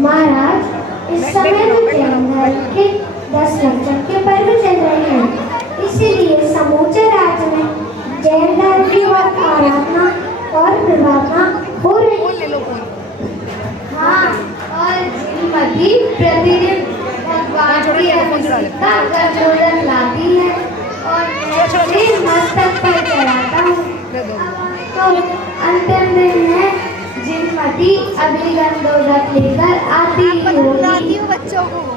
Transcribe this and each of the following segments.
महाराज, इस समय तो जैन के 10 लक्षण के पर्व चल रहे हैं, इसीलिए समूचे राज्य में जैन धर्म की आराधना और प्रार्थना हो रही है। हाँ, और जिनमती प्रतिदिन भगवान की अभिषेकता गंधोदक लाती है और मैं उसे मस्तक पर चढ़ाता हूँ। तो अंतिम दिन है जिनमती अभी गंधोदक लेकर आती होगी बच्चों को।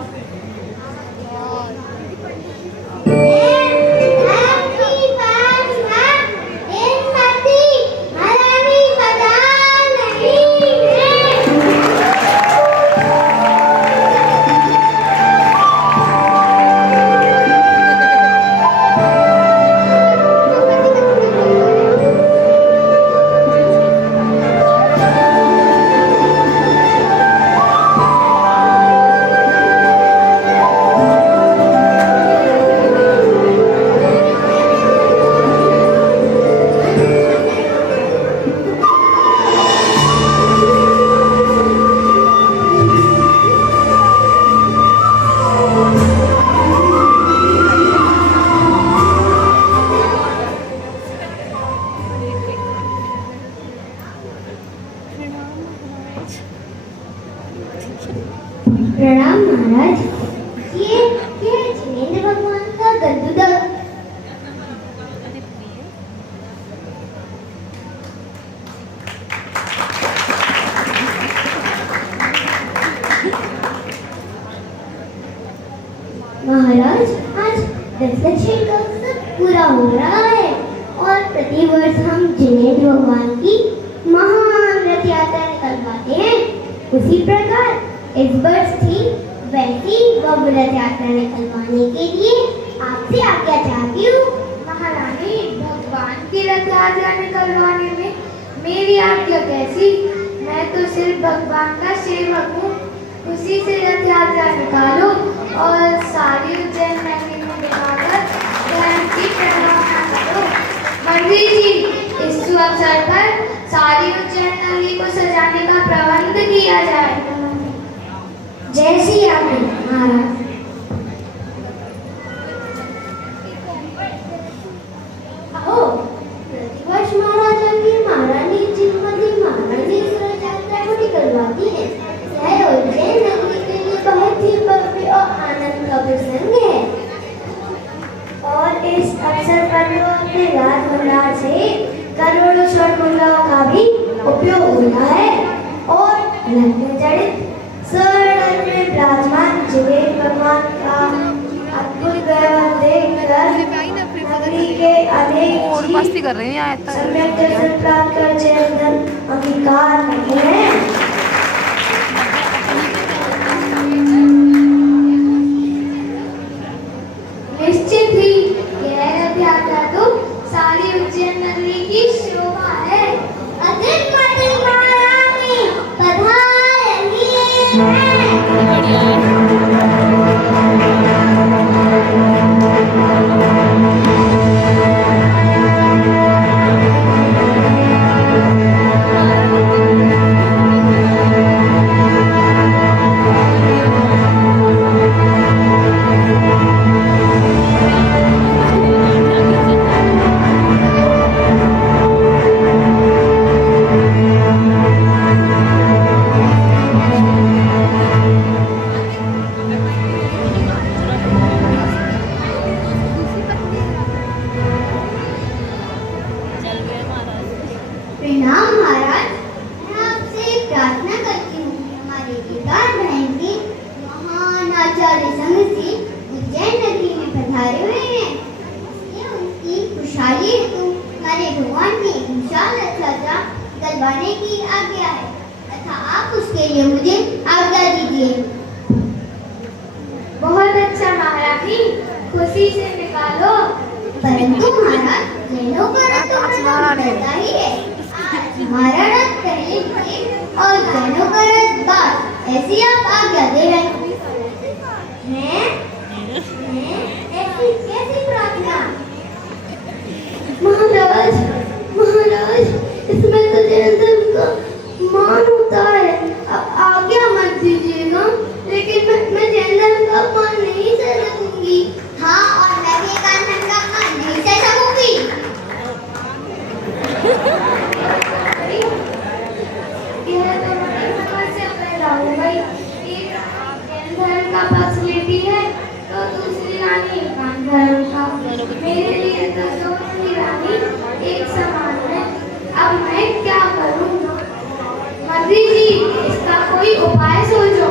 प्रणाम महाराज, ये जिनेंद्र भगवान का गंधोदक। महाराज, आज 10 लक्षण का उत्सव पूरा हो रहा है और प्रतिवर्ष हम जिनेंद्र भगवान की महान रथ यात्रा निकलवाते हैं। उसी प्रकार इस वर्ष थी वैसी भव्य रथ यात्रा निकलवाने के लिए आपसे आज्ञा चाहती हूँ। महारानी, भगवान की रथ यात्रा निकलवाने में मेरी आज्ञा कैसी? मैं तो सिर्फ भगवान का सेवक हूँ। उसी से रथ यात्रा निकालो और सारी उज्जैन नगरी में दिखाकर धर्म की प्रधारना करो। मंत्री जी, इस शुभ अवसर पर सारी उज्जैन नगरी को सजाने का प्रबंध किया जाए। जैसी आज्ञा महाराज। आओ, प्रतिवर्ष महाराजा की महारानी जिनमती महारानी इस रथ यात्रा को निकलवाती है। यह उज्जैन नगरी के लिए बहुत ही भव्य और आनंद का प्रसंग है और इस अवसर पर तो अपने राज भंडार से करोड़ों स्वर्ण मुद्राओं का भी उपयोग हो रहा है और रथ में जड़ित स्वर्ण में विराजमान जिनेंद्र भगवान का अद्भुत वैभव देखकर नगरी के अनेक मस्ती कर रहे हैं सम्यक दर्शन प्राप्त कर जैन धर्म अंगीकार करते हैं। निश्चित ही यह रथ यात्रा तो सारी उज्जैन नगरी की शोभा है। जिनमती महारानी पधारनी है। चलवाने की आज्ञा है तथा आप उसके लिए मुझे आज्ञा दीजिए। बहुत अच्छा महारानी, खुशी से निकालो। परंतु महाराज, जैनों का रथ तो रहता ही है। हमारा रथ पहले निकले और जैनों का रथ बाद, ऐसी आप आज्ञा दे रहे हैं? ऐसी कैसी प्रार्थना? महाराज, महाराज, इसमें तो जैन धर्म का मान होता है। अब आज्ञा मत दीजिएगा, लेकिन मैं जैन धर्म का मान नहीं सह सकूंगी। हाँ, और मैं भी एकांत धर्म का मान नहीं सह सकूंगी। यह तो बड़ी समस्या पैदा हो गई। एक जैन धर्म का पक्ष लेती है तो दूसरी रानी एकांत धर्म का। मेरे लिए तो दोनों ही रानी एक समान है। अब मैं क्या करूं? मंत्री जी, इसका कोई उपाय सोचो।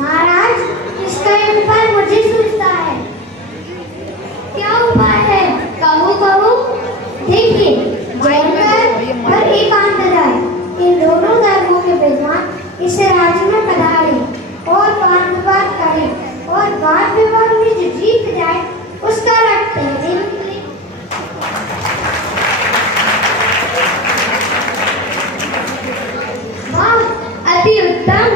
महाराज, इसका उपाय मुझे सूझता है। क्या उपाय है? कहो कहो। देखिए, जैन धर्म और एकांत धर्म, इन दोनों धर्मों के विद्वान इस राज्य में पधारे और वाद विवाद करें, और वाद विवाद में जो जीत जाए उसका रथ पहले निकले। वाह, अति उत्तम।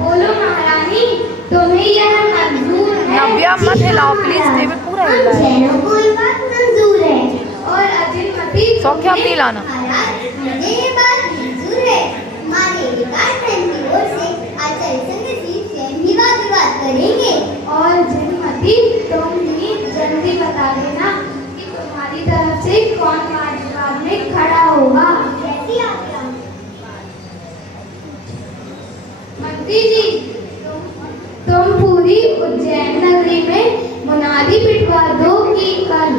बोलो महारानी, तुम्हें यह मंजूर है? नव्या मत हिलाओ प्लीज, टीवी पूरा हिला है। जैनों को ये बात मंजूर है। और अजिनमती, सौख्या अपनी लाना। महाराज, मुझे ये बात मंजूर है। हमारे एकांत धर्म की ओर से आचार्य संघ जी स्वयं ही वाद विवाद करेंगे। और जिनमती, तुम भी जल्दी बता देना कि तुम्हारी तरफ से कौन वाद विवाद में खड़ा होगा। कैसी आज्ञा? मंत्री जी, तुम पूरी उज्जैन नगरी में मुनादी पिटवा दो कि कल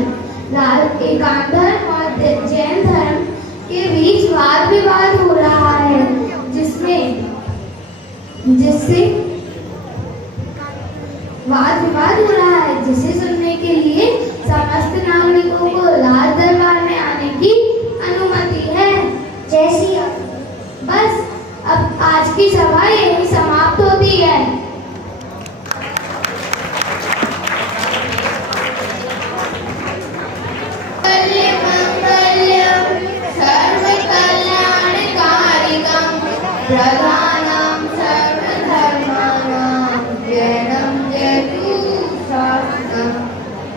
एकांत धर्म और जैन धर्म के बीच वाद विवाद हो रहा है, जिसे सुनने के लिए समस्त नागरिकों को लाल दरबार में आने की अनुमति है। जैसी बस अब आज की सभा यही समाप्त होती है। प्रधानम सर्वधर्माणां जैनं जयतु शासनं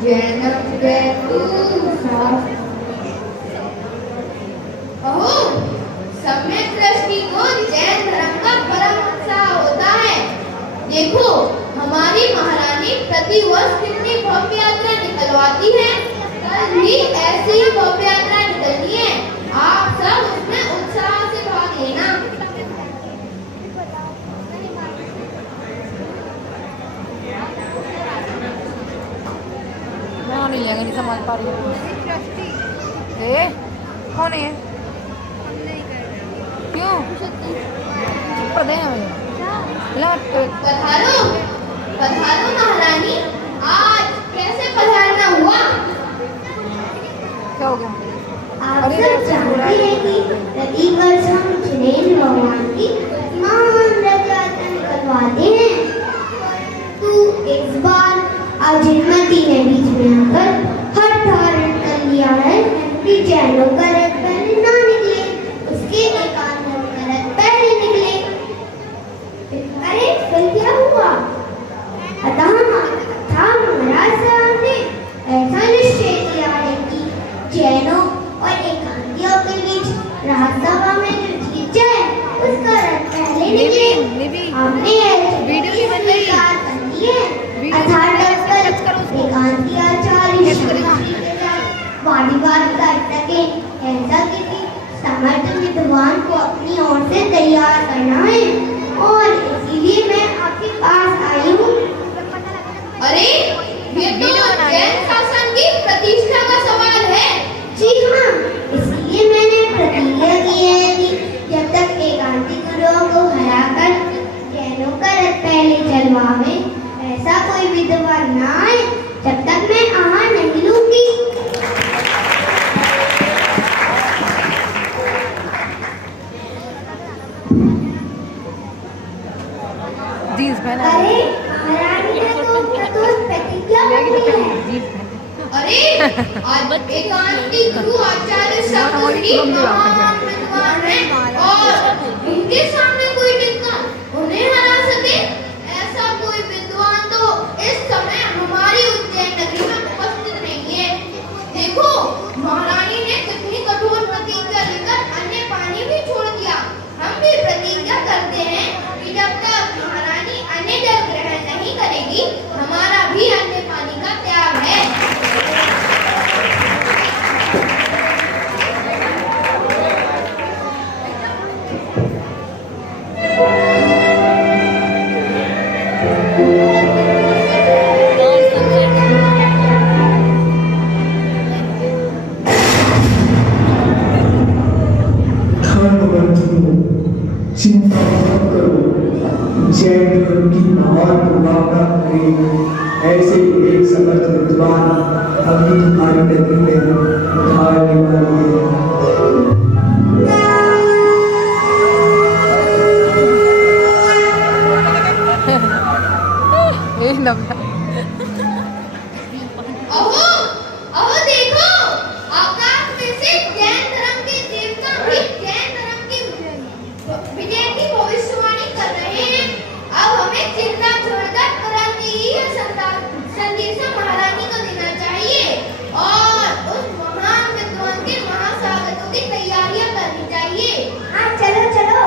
जैनं जयतु शासनं। ओह, सम्यक दृष्टि को जैन धर्म का परम उत्साह होता है। देखो, हमारी महारानी प्रतिवर्ष कितनी भव्य यात्रा निकलवाती है। कल भी ऐसी ही भव्य यात्रा निकलनी है। आप सब उसमें उत्साह से भाग लेना। नहीं लेंगे, नहीं समझ पा रही हूँ। ए, कौन है? क्यों? चुप दे ना मुझे। पधारो, पधारो महारानी। आज कैसे पधारना हुआ? क्या हो गया? आप सब जानते हैं कि प्रतिवर्ष हम जिनेन्द्र भगवान की महान रथ यात्रा निकलवाते हैं, परंतु इस बार अजिनमती ने बीच में आकर हठ धारण कर लिया है कि जैनों का रथ पहले ना निकले, उसके एकांत धर्म का रथ पहले निकले। अरे फिर क्या हुआ? अतः महाराज साहब ने ऐसा निश्चय किया है कि जैनों और एकांतियों के बीच राज्यसभा में जो जीत जाए उसका रथ पहले निकले। हमने वीडियो की बन रही है। कर दी है। अर्थात एकांती आचार्य वादविवाद कर सके, ऐसा किसी समर्थ विद्वान को अपनी ओर से तैयार करना है, और इसीलिए मैं आपके पास आई हूँ। अरे, ये तो जैन शासन की प्रतिष्ठा का सवाल है। जी हाँ, इसलिए मैंने प्रतिज्ञा की है कि जब तक एकांती गुरुओं को हराकर जैनों का रथ पहले चलवावे, ऐसा कोई विद्वान ना आए, जब तक मैं आहार नहीं लूंगी। एकांती गुरु आचार्य सप्तश्री महान विद्वान हैं और उनके सामने कोई टिक्का उन्हें हरा सके, ऐसा कोई विद्वान तो इस समय हमारी उज्जैन नगरी में उपस्थित नहीं है। देखो महारानी ने कितनी कठोर प्रतिज्ञा लेकर अन्य पानी भी छोड़ दिया। हम भी प्रतिज्ञा करते हैं कि जब तक महारानी अन्य जल ग्रहण नहीं करेगी हमारा भी अन्य पानी का त्याग है। चिंता मत करो, जैन धर्म की महान प्रभावना करें। ऐसे एक समर्थ विद्वान अभी तुम्हारी नगरी में उधारने वाले हैं। अहो अहो देखो, आकाश में से जैन धर्म के देवता भी जैन धर्म की विजय की भविष्यवाणी कर रहे हैं। अब हमें चिंता छोड़कर तुरंत ही संदेश महारानी को देना चाहिए और उस महान विद्वान के महासागरों की तैयारियां करनी चाहिए। हाँ चलो चलो।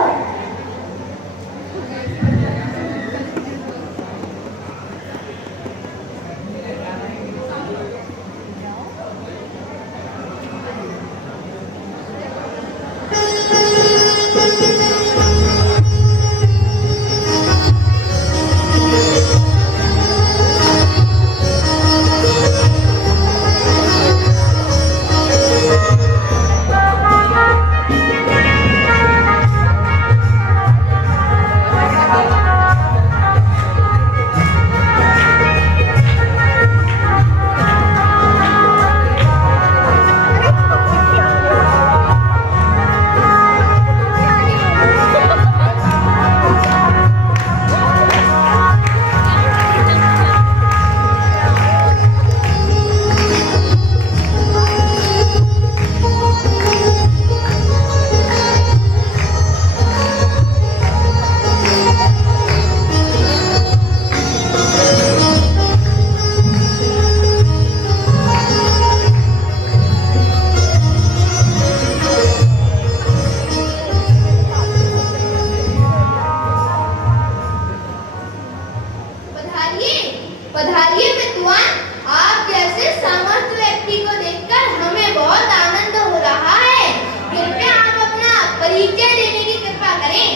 पधारिए विद्वान, आप जैसे समर्थ व्यक्ति को देखकर हमें बहुत आनंद हो रहा है। कृपया आप अपना परिचय देने की कृपा करें।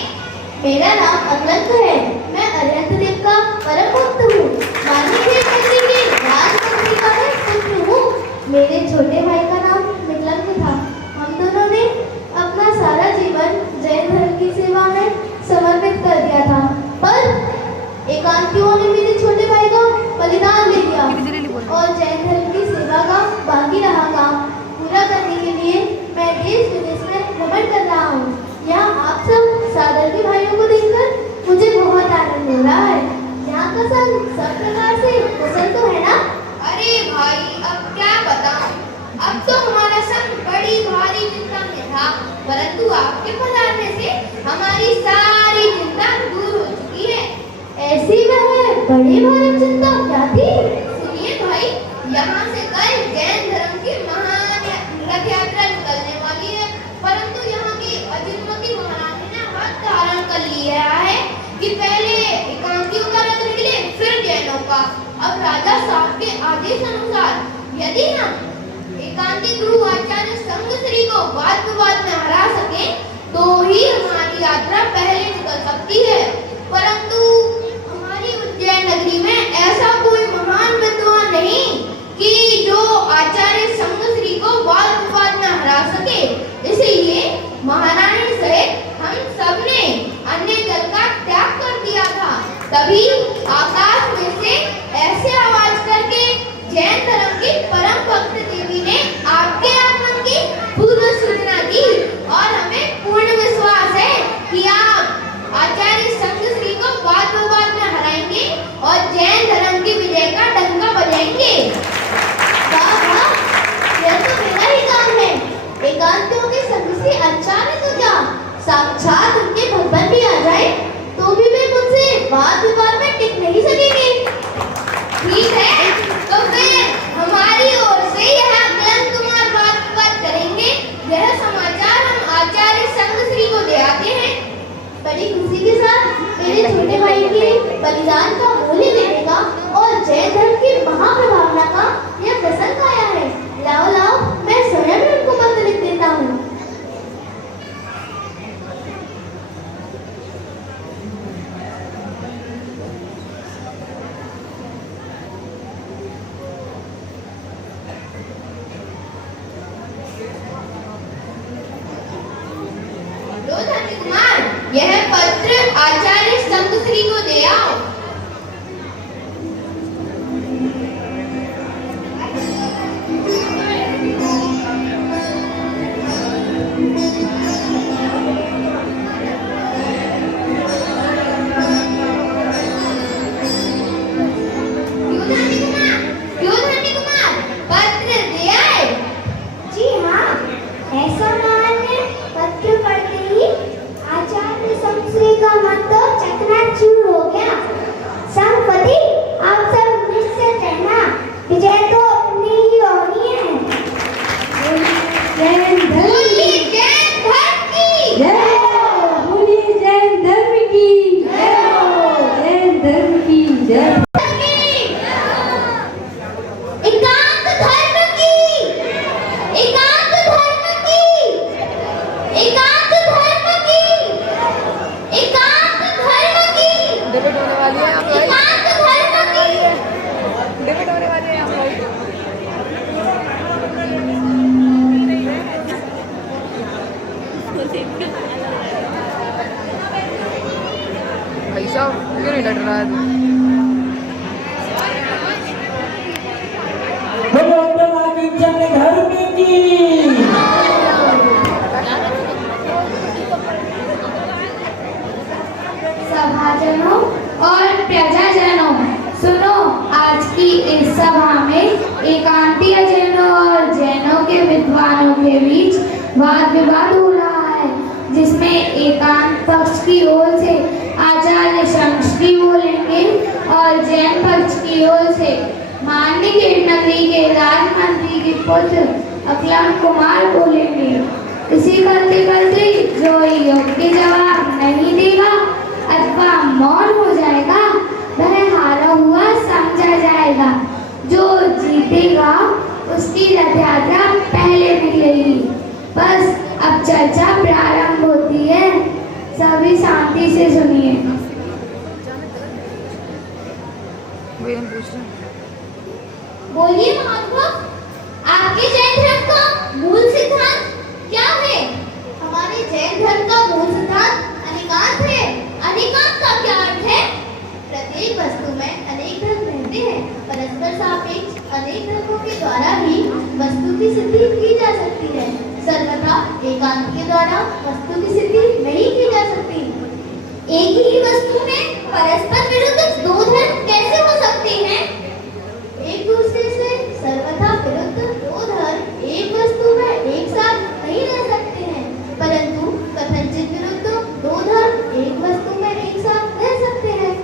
मेरा नाम अनंत है। मैं अनंत देव का परम भक्त हूँ। माननीय मंत्री के राजमंत्री का मैं पुत्र हूँ। मेरे छोटे भाई का नाम मिलंग था। हम दोनों ने अपना सारा जीवन जैन धर्म की सेवा में समर्पित कर दिया था, पर एकांतियों ने मेरे छोटे भाई को बलिदान ले दिया और जैन धर्म की सेवा का बाकी रहा काम पूरा करने के लिए मैं देश विदेश में भ्रमण कर रहा हूँ। यहाँ आप सब सादर भाइयों को देखकर मुझे बहुत आनंद हो रहा है। यहाँ का संग सब प्रकार से कुशल तो है ना? अरे भाई अब क्या बताऊं, अब तो हमारा संग बड़ी भारी चिंता में था, परंतु आपके पधारने से हमारी सारी चिंता दूर हो चुकी है। ऐसी वह बड़ी भारी चिंता क्या थी? सुनिए भाई, यहाँ से कल जैन धर्म की महान रथ यात्रा निकलने वाली है, परंतु यहाँ की अजितमती महारानी ने हाथ धारण कर लिया है कि पहले एकांतियों का रथ निकले फिर जैनों का। अब राजा साहब के आदेश अनुसार यदि हम एकांती गुरु आचार्य संघश्री को वाद विवाद में हरा सके तो ही हमारी यात्रा पहले निकल सकती है। परंतु हमारी उज्जैन नगरी में ऐसा कोई महान विद्वान नहीं कि जो आचार्य संघश्री को वाद विवाद में हरा सके। इसलिए महारानी सहित हम सबने अन्य जल का त्याग कर दिया था। तभी आकाश में से ऐसे आवाज करके जैन धर्म की परम भक्त देवी ने आपके आगमन की यह पत्र आचार्य शंकुश्री को दे आओ। क्यों धन्य कुमार, पत्र दे आए? जी हाँ, ऐसा मान्य पत्र पढ़ते ही आचार्य शंकुश्री का मन तो चकनाचूर हो गया। संपत्ति, आप सब निश्चित रहना, विजय तो अपनी ही होनी है। बोलिए जैन धर्म की जय हो, बोलिए जैन धर्म की जय हो, जैन धर्म की जय। एकांत धर्म की, एकांत धर्म की, एकांत धर्म की, एकांत धर्म की, डिबेट होने वाली है यहाँ पे, एकांत धर्म की। डिबेट होने वाली है यहाँ पे। भाई साहब क्यों नहीं लड़ रहा है तू? बोलो जन धर्म की। सभाजनों और प्रजाजनों, सुनो, आज की इस सभा में एकांतीय जैनों और जैनों के विद्वानों के बीच वाद विवाद हो रहा है, जिसमें एकांत पक्ष की ओर से आचार्य शंकुश्री बोलेंगे और जैन पक्ष की ओर से माननीय गिरनगरी के राजमंत्री के पुत्र अखिलान कुमार बोलेंगे। इसी करते करते जो योग्य जवाब नहीं देगा अथवा मौन हो जाएगा वह हारा हुआ समझा जाएगा। जो जीतेगा उसकी रथ यात्रा पहले निकलेगी। बस अब चर्चा प्रारंभ होती है, सभी शांति से सुनिए। वही हम पूछ रहे हैं। बोलिए महात्मा, आपके जैन धर्म का मूल सिद्धांत क्या है? हमारे जैन धर्म का मूल सिद्धांत अनेकांत है। अनेकांत का क्या अर्थ है? प्रत्येक वस्तु में अनेक धर्म रहते हैं। परस्पर सापेक्ष अनेक धर्मों के द्वारा ही वस्तु की सिद्धि की जा सकती है। सर्वथा एकांत के द्वारा वस्तु की सिद्धि नहीं की जा सकती। एक ही वस्तु में परस्पर विरुद्ध दो धर्म कैसे हो सकते हैं? एक दूसरे से सर्वथा विरुद्ध दो धर्म एक वस्तु में एक साथ नहीं रह सकते हैं, परंतु कथनचित विरुद्ध दो धर्म एक वस्तु में एक साथ रह सकते हैं।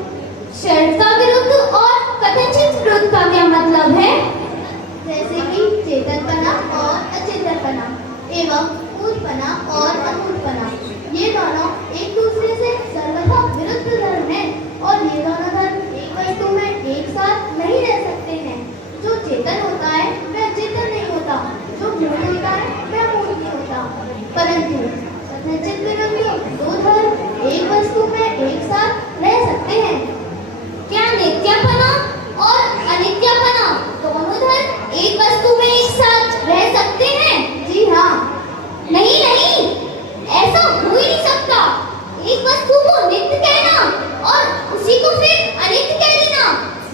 शर्त का विरुद्ध और कथनचित विरुद्ध का क्या मतलब है? जैसे कि चेतनपना और अचेतनपना एवं मूलपना और अमूलपना, ये दोनों एक दूसरे से सर्वथा विरुद्ध धर्म हैं और ये दोनों धर्म एक वस्तु में एक साथ नहीं रह सकते हैं। जो चेतन होता है वह चेतन नहीं होता, जो मूल होता है वह मूल नहीं होता। परंतु कथनचित विरुद्ध दो धर्म एक वस्तु में एक साथ रह सकते हैं। क्या नित्यपना और अनित्यपना दोनों धर्म एक वस्तु में एक साथ रह सकते हैं? जी हाँ। नहीं नहीं, ऐसा हो ही नहीं सकता। एक वस्तु को नित्य कहना और उसी को फिर अनित्य कह देना,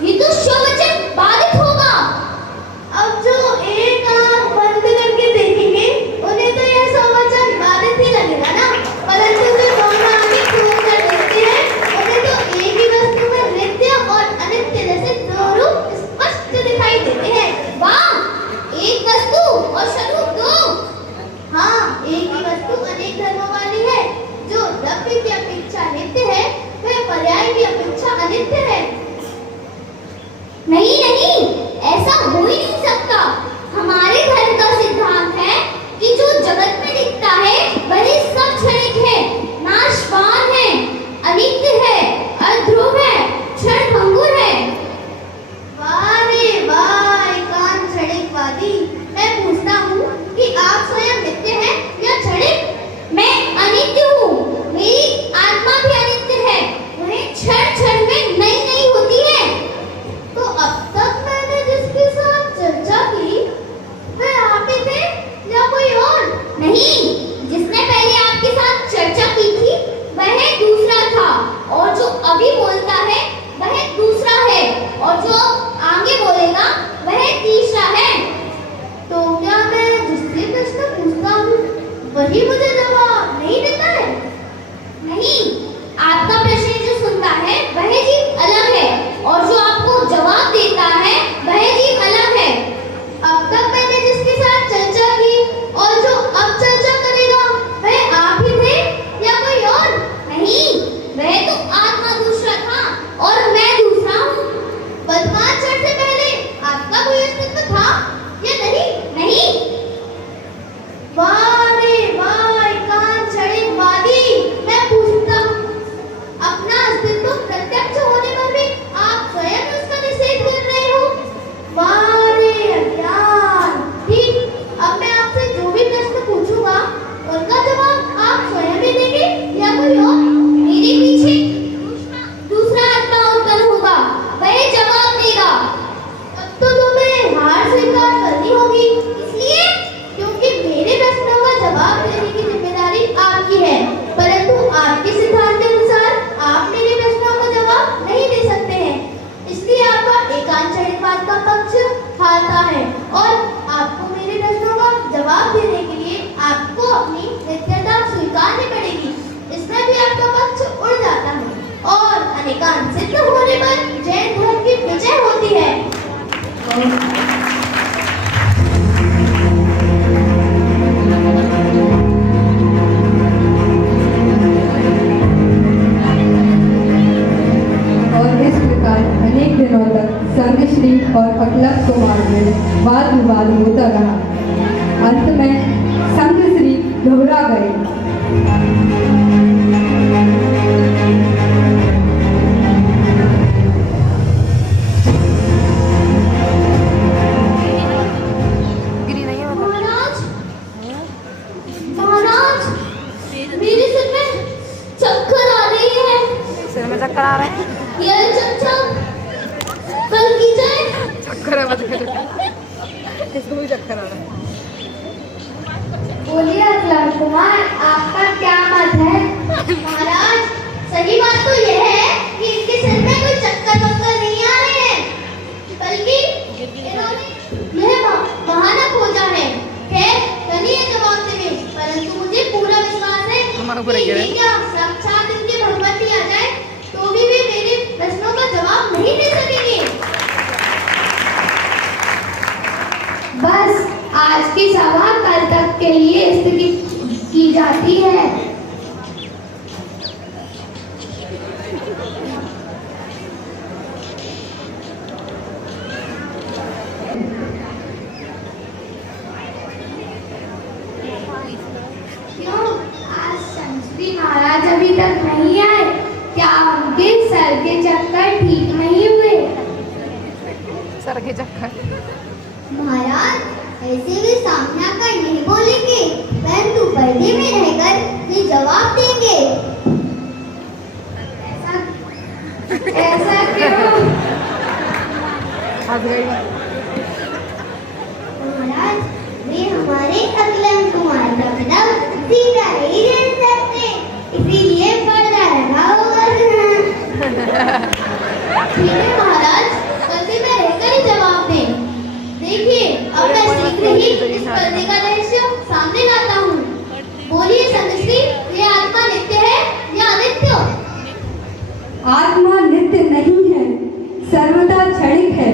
ये तो स्ववचन बाधित होगा। अब जो एक आंख बंद करके देखेंगे उन्हें तो यह स्ववचन बाधित ही लगेगा ना, परंतु जो दोनों आंखें खोल कर देखते हैं उन्हें तो एक ही वस्तु में नित्य और अनित्य जैसे दो रूप स्पष्ट दिखाई देते हैं। वाह, एक वस्तु और स्वरूप दो। हाँ, एक ही वस्तु अनेक धर्मों वाली है। जो द्रव्य की अपेक्षा नित्य है वह पर्याय की अपेक्षा अनित्य है। नहीं नहीं, ऐसा हो ही नहीं सकता। हमारे धर्म का सिद्धांत है कि जो जगत में दिखता है वह सब क्षणिक है, नाशवान है, अनित्य है, अध्रुव है, क्षणभंगुर है। वाह रे वाह, एकांत क्षणिकवादी। मैं पूछता हूँ कि आप स्वयं नित्य हैं या क्षणिक? मैं अनित्य हूँ, मेरी आत्मा भी अनित्य है, वह क्षण क्षण में नई नई होती है। तो अब तक मैंने जिसके साथ चर्चा की वह आप ही थे या कोई और? नहीं, जिसने पहले आपके साथ चर्चा की थी वह वही मुझे जवाब नहीं देता है। नहीं, आपका प्रश्न जो सुनता है वह जीव अलग है और जो आपको जवाब देता है वह जीव अलग है। अब तक मैंने जिसके साथ चर्चा की और जो अब चर्चा करेगा वह आप ही थे या कोई और? नहीं, वह तो आत्मा दूसरा था और मैं दूसरा हूँ। वर्तमान क्षण से पहले आपका कोई अस्तित्व था या नहीं? नहीं। वाह रे वाह, एकांत क्षणिकवादी। मैं पूछता हूँ, अपना अस्तित्व प्रत्यक्ष होने पर भी आप स्वयं उसका निषेध कर रहे हो। वाह रे अज्ञान। ठीक, अब मैं आपसे जो भी प्रश्न पूछूंगा उनका जवाब आप स्वयं ही देंगे या कोई और? मेरे पीछे दूसरा आत्मा उत्पन्न होगा, वह जवाब देगा। अब तो तुम्हें हार स्वीकार करनी होगी, इसलिए क्योंकि मेरे प्रश्नों का जवाब देने की जिम्मेदारी आपकी है, परंतु आपके सिद्धांत के अनुसार आप मेरे प्रश्नों का जवाब नहीं दे सकते हैं। इसलिए आपका एकांत क्षणिकवाद का पक्ष हारता है और आपको मेरे प्रश्नों का जवाब देने के लिए आपको अपनी नित्यता स्वीकारनी पड़ेगी। इसमें भी आपका पक्ष उड़ जाता है और अनेकांत सिद्ध होने पर जैन धर्म की विजय होती है। अनेक दिनों तक संगश्री और अकलक कुमार में वाद विवाद होता रहा। अंत में संगश्री घबरा गए। महाराज, मेरे सिर में चक्कर आ रही है। सिर में चक्कर आ रहे हैं? ये चक्कर कल की जाए। चक्कर है, इसको भी चक्कर आ रहा है। बोलिए अकलक कुमार, आपका क्या मत है? महाराज, सही बात तो यह है कि इनके सिर में कोई चक्कर वक्कर नहीं आ रहे हैं, बल्कि इन्होंने यह बहाना खोजा है। खैर, कल ये जवाब देंगे, परंतु मुझे पूरा विश्वास है कि ये क्या साक्षात इनके भगवती आ जाए तो भी वे मेरे प्रश्नों का जवाब नहीं दे सकेंगे। बस आज की सभा कल तक के लिए स्थगित की जाती है। क्यों, आज संश्री महाराज अभी तक नहीं आए? क्या उनके सर के चक्कर ठीक नहीं हुए? सर के चक्कर? महाराज, ऐसे वे सामने आकर नहीं बोलेंगे, परंतु पर्दे में रहकर वे जवाब देंगे। ऐसा क्यों? हंस गई। महाराज, वे हमारे अकलंक कुमार का मतलब सीधा ही दे सकते, इसीलिए पर्दा रखा हुआ है। ठीक है महाराज, पर्दे में रहकर ही जवाब दें। देखिए, अब मैं शीघ्र ही इस पर्दे का रहस्य सामने लाता हूँ। बोलिए संगश्री, ये आत्मा नित्य है या अनित्य? आत्मा नित्य नहीं है, सर्वदा क्षणिक है।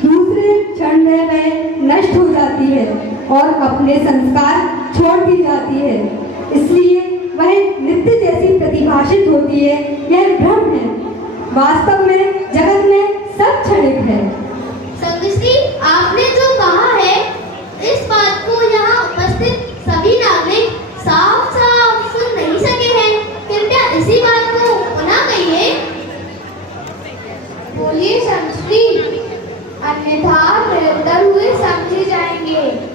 दूसरे क्षण में वह नष्ट हो जाती है और अपने संस्कार छोड़ दी जाती है, इसलिए वह नित्य जैसी प्रतिभाषित होती है। यह भ्रम है। वास्तव में जगत में सब क्षणिक है। संगश्री, आपने जो कहा है, इस बात को यहाँ उपस्थित सभी नागरिक साफ साफ सुन नहीं सके हैं। कृपया इसी बात को पुनः कहिए। बोलिए संश्री, अन्यथा निरंतर हुए समझे जाएंगे।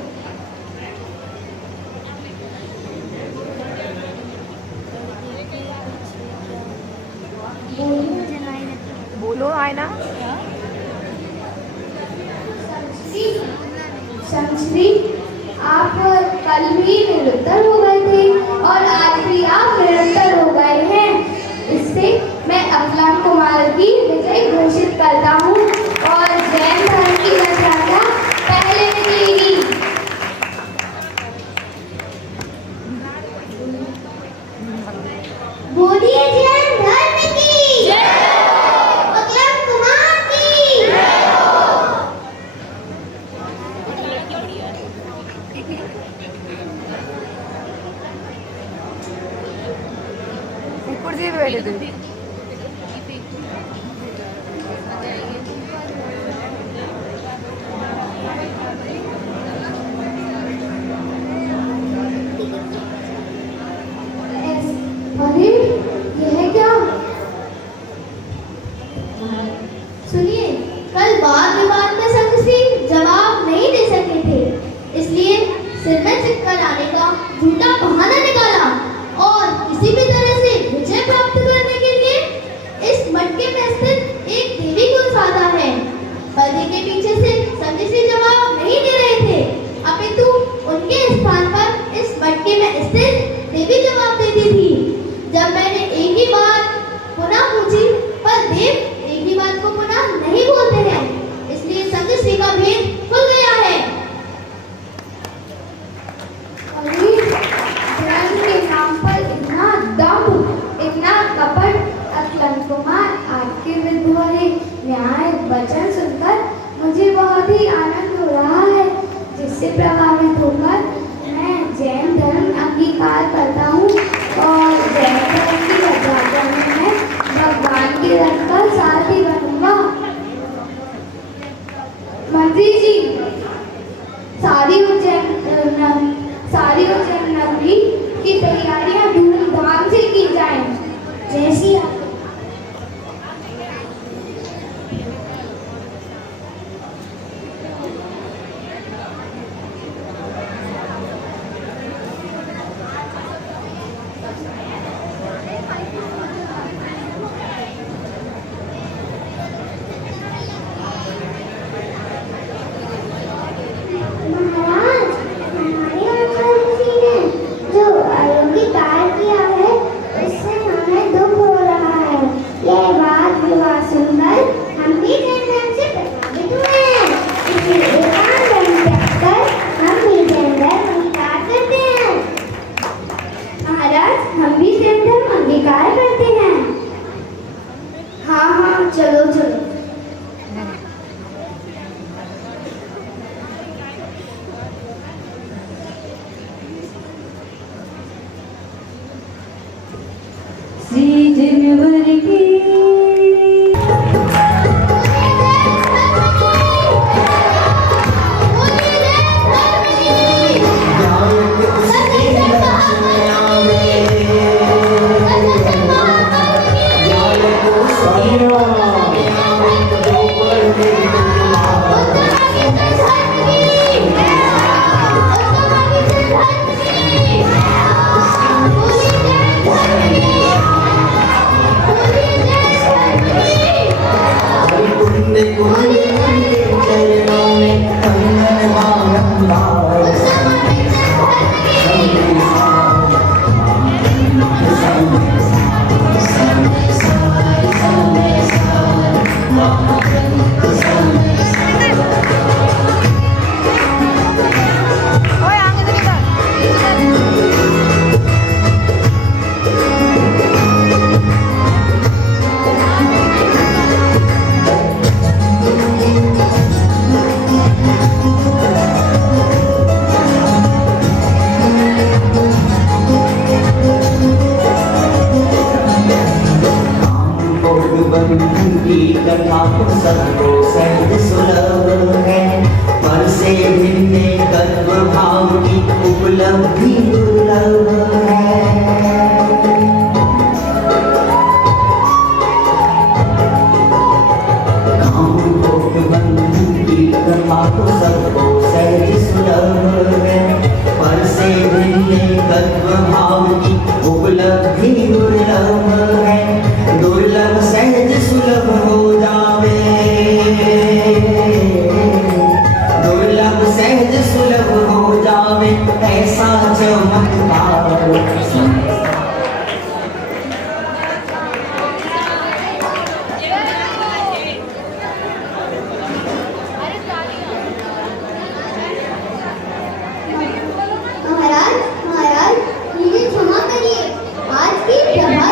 बोलो आयना। संश्री, आप कल भी निरंतर हो गए थे और आज भी आप निरंतर हो गए हैं। इससे मैं अकलंक कुमार की विजय घोषित करता हूँ और जैन धर्म की रथयात्रा पहले निकलेगी। बोलिए जैन धर्म की जय हो, विक्रम कुमार की जय हो। कुर्सी पे बैठे थे। अरे यह क्या? सुनिए, कल वाद विवाद में संघ सिंह जवाब नहीं दे सके थे, इसलिए सिर में चक्कर आने का झूठा बहाना निकाला और किसी भी तरह से विजय प्राप्त करने के लिए इस मटके में स्थित एक देवी को साधा है। पर्दे के पीछे से संघ सिंह जवाब नहीं दे रहे थे, अपितु उनके स्थान पर इस मटके में स्थित देवी जवाब देती थी। जब मैंने एक ही बात पुनः पूछी, पर देव एक ही बात को पुनः नहीं बोलते हैं, इसलिए संघ सिंह का भेद खुल गया है। अरे धर्म के नाम पर इतना दम्भ, इतना कपट। विक्रम कुमार, आपके विद्वारे न्याय वचन सुनकर मुझे बहुत ही आनंद हो रहा है, जिससे प्रभावित होकर मैं जैन धर्म अंगीकार करता हूँ और जैन धर्म की रथयात्रा में मैं भगवान के रथ का सारथी बनूंगा। मंत्री जी, सारी उज्जैन नगरी की तैयारियां धूमधाम से की जाएं। जैसी आप श्री जिनवर की की कथा को सबको सहज सुलभ है, पर से भिन्न तत्व भाव की उपलब्धि दुर्लभ है। काम भोग बंधु की कथा को सबको सहज सुलभ है, पर से भिन्न तत्व भाव की उपलब्धि दुर्लभ है। दुर्लभ सहज सुलभ हो जावे, दुर्लभ सहज सुलभ हो जावे, ऐसा चमत्कार। महाराज, मुझे क्षमा करिए, आज की सभा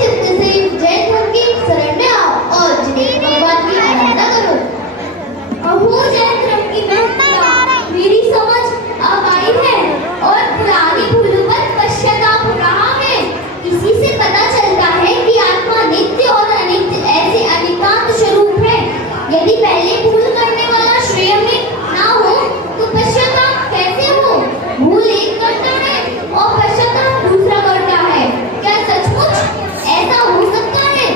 चित्त से जैन धर्म की शरण में आओ और जिनेंद्र भगवान की आराधना करो। अहो जैन धर्म की महत्ता मेरी समझ अब आई है और पुरानी भूलों पर पश्चाताप हो रहा है। इसी से पता चलता है कि आत्मा नित्य और अनित्य ऐसे अनिकांत स्वरूप है। यदि पहले भूल करने वाला श्रेय में ना हो तो पश्चाताप कैसे हो? भूल एक करता है और पश्चाताप दूसरा करता है। क्या सचमुच ऐसा हो सकता है?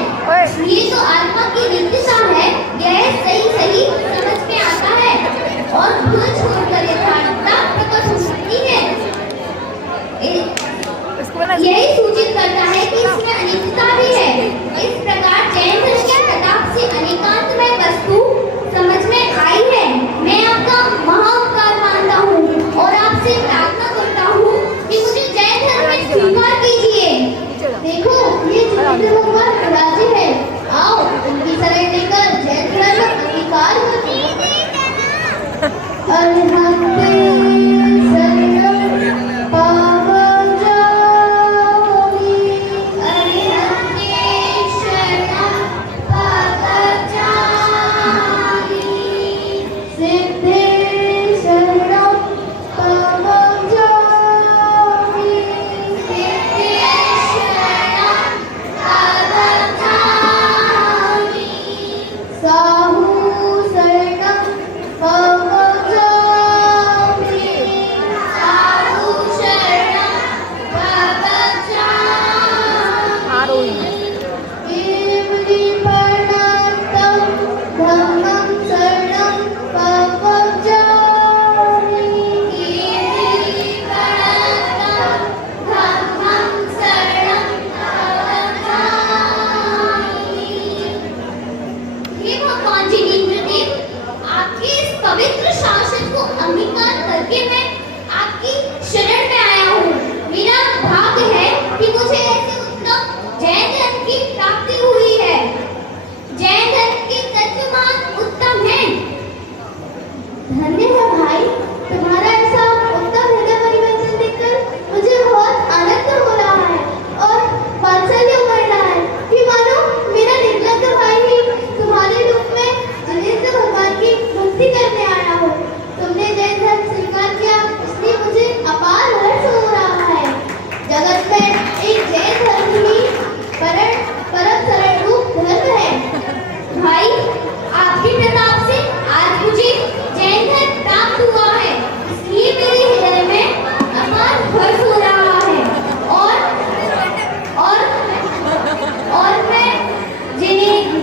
ये तो आत्मा की नित्यता है, यह सही समझ में आता है और भूल छोड़कर यथार्थता प्रकट हो सकती है। यही सूचित करता है कि इसमें अनित्यता भी है। इस प्रकार जैन धर्म के प्रताप से अनेकांतमय वस्तु समझ में आई है। मैं आपका महाउपकार मानता हूँ और आपसे प्रार्थना करता हूँ कि मुझे जैन धर्म में स्वीकार कीजिए। देखो ये जिनेंद्र भगवान राजी है, आओ उनकी शरण लेकर जैन धर्म अंगीकार करो। अरहते शरणं पावजामि, अरहते शरणं पावजामि, सिद्धे शरणं पावजामि, सिद्धे शरणं पावजामि, साहु शरणं पावजामि, साहु शरणं पावजामि, केवली प्रणतं धम्मं शरणं पावजामि, केवली प्रणतं धम्मं शरणं पावजामि। हे भगवान जिनेंद्रदेव, आपके इस पवित्र शासन को अंगीकार करके मैं आपकी शरण में आया हूँ। मेरा भाग्य है कि मुझे ऐसे उत्तम जैन धर्म की प्राप्ति हुई है। जैन धर्म के तत्वमान उत्तम है। धन्य है भाई, तुम्हारा ऐसा उत्तम हृदय परिवर्तन देखकर मुझे बहुत आनंद हो रहा है और वात्सल्य उमड़ रहा है कि मानो मेरा निर्लज्ज भाई ही तुम्हारे रूप में जिनेंद्र भगवान की भक्ति करने आया हो। तुमने जैन धर्म स्वीकार किया, इसलिए मुझे अपार हर्ष हो रहा है। जगत में एक जैन धर्म ही परम सरल रूप धर्म है। भाई, आपके प्रताप से आज मुझे जैन धर्म प्राप्त हुआ है, इसलिए मेरे हृदय में अपार हर्ष हो रहा है और मैं जिनेंद्र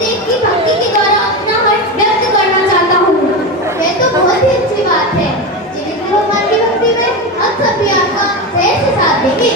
देव की भक्ति के द्वारा अपना हर्ष व्यक्त करना चाहता हूँ। यह तो बहुत ही अच्छी बात है। जिनेंद्र भगवान की भक्ति में हम सब भी आपका सहज से साथ देंगे।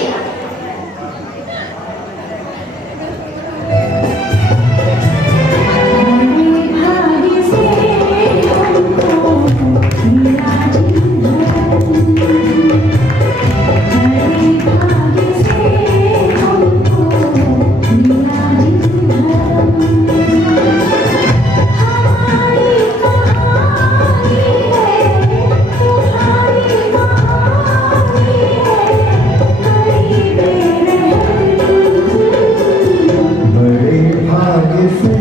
बड़े भाग्य से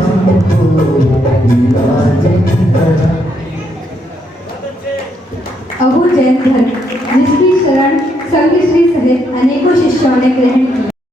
हमको मिला जिंदगा। अबू जैन धर्म जिसकी शरण संग श्री सहित अनेकों शिष्यों ने ग्रहण